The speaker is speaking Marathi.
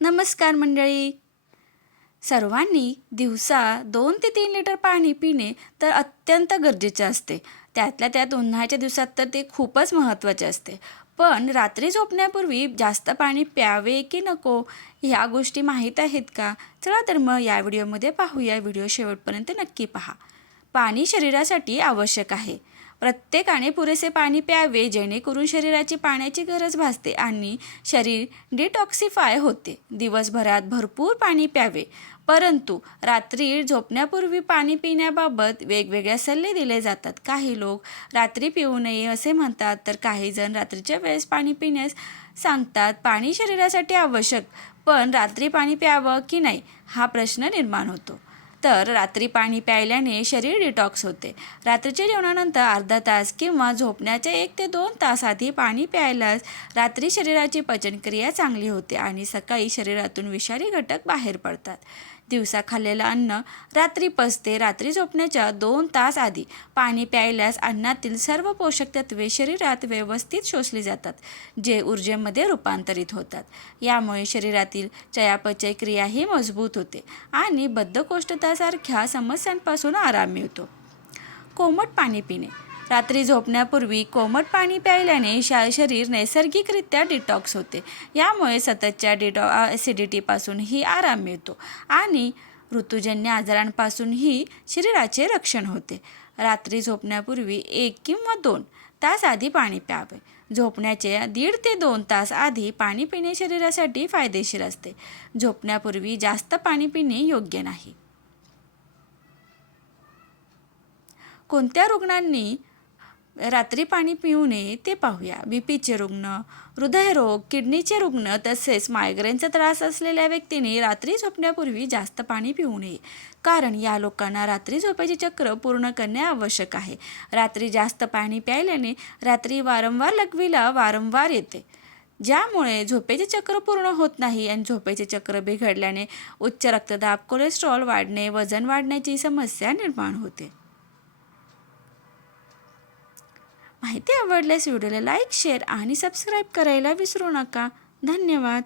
नमस्कार मंडळी. सर्वांनी दिवसा 2 ते 3 लिटर पाणी पिणे तर अत्यंत गरजेचे असते. त्यातल्या त्यात उन्हाळ्याच्या दिवसात तर ते खूपच महत्त्वाचे असते. पण रात्री झोपण्यापूर्वी जास्त पाणी प्यावे की नको ह्या गोष्टी माहीत आहेत का? चला तर मग या व्हिडिओमध्ये पाहूया. व्हिडिओ शेवटपर्यंत नक्की पहा. पाणी शरीरासाठी आवश्यक आहे. प्रत्येकाने पुरेसे पाणी प्यावे जेणेकरून शरीराची पाण्याची गरज भासते आणि शरीर डिटॉक्सिफाय होते. दिवसभरात भरपूर पाणी प्यावे, परंतु रात्री झोपण्यापूर्वी पाणी पिण्याबाबत वेगवेगळे सल्ले दिले जातात. काही लोक रात्री पिऊ नये असे म्हणतात, तर काही जण रात्रीच्या वेळेस पाणी पिण्यास सांगतात. पाणी शरीरासाठी आवश्यक, पण रात्री पाणी प्यावं की नाही हा प्रश्न निर्माण होतो. तर रात्री पाणी प्यायल्याने शरीर डिटॉक्स होते. रात्रीच्या जेवणानंतर अर्धा तास किंवा झोपण्याच्या 1 ते 2 तास आधी पाणी प्यायल्यास रात्री शरीराची पचनक्रिया चांगली होते आणि सकाळी शरीरातून विषारी घटक बाहेर पडतात. दिवसा खाल्लेलं अन्न रात्री पचते. रात्री झोपण्याच्या 2 तास आधी पाणी प्यायल्यास अन्नातील सर्व पोषक तत्वे शरीरात व्यवस्थित शोषली जातात, जे ऊर्जेमध्ये रूपांतरित होतात. यामुळे शरीरातील चयापचय क्रियाही मजबूत होते आणि बद्धकोष्ठतासारख्या समस्यांपासून आराम मिळतो. कोमट पाणी पिणे. रात्री झोपण्यापूर्वी कोमट पाणी प्यायल्याने शरीर नैसर्गिकरित्या डिटॉक्स होते. यामुळे सततच्या ॲसिडिटीपासूनही आराम मिळतो आणि ऋतूजन्य आजारांपासूनही शरीराचे रक्षण होते. रात्री झोपण्यापूर्वी 1 किंवा 2 तास आधी पाणी प्यावे. झोपण्याचे 1.5 ते 2 तास आधी पाणी पिणे शरीरासाठी फायदेशीर असते. झोपण्यापूर्वी जास्त पाणी पिणे योग्य नाही. कोणत्या रुग्णांनी रात्री पाणी पिऊ नये ते पाहूया. बीपीचे रुग्ण, हृदयरोग, किडनीचे रुग्ण तसेच मायग्रेनचा त्रास असलेल्या व्यक्तींनी रात्री झोपण्यापूर्वी जास्त पाणी पिऊ नये, कारण या लोकांना रात्री झोपेचे चक्र पूर्ण करणे आवश्यक आहे. रात्री जास्त पाणी प्यायल्याने रात्री वारंवार लघवीला वारंवार येते, ज्यामुळे झोपेचे चक्र पूर्ण होत नाही आणि झोपेचे चक्र बिघडल्याने उच्च रक्तदाब, कोलेस्ट्रॉल वाढणे, वजन वाढण्याची समस्या निर्माण होते. माहिती आवडल्यास व्हिडिओला लाईक, शेअर आणि सबस्क्राईब करायला विसरू नका. धन्यवाद.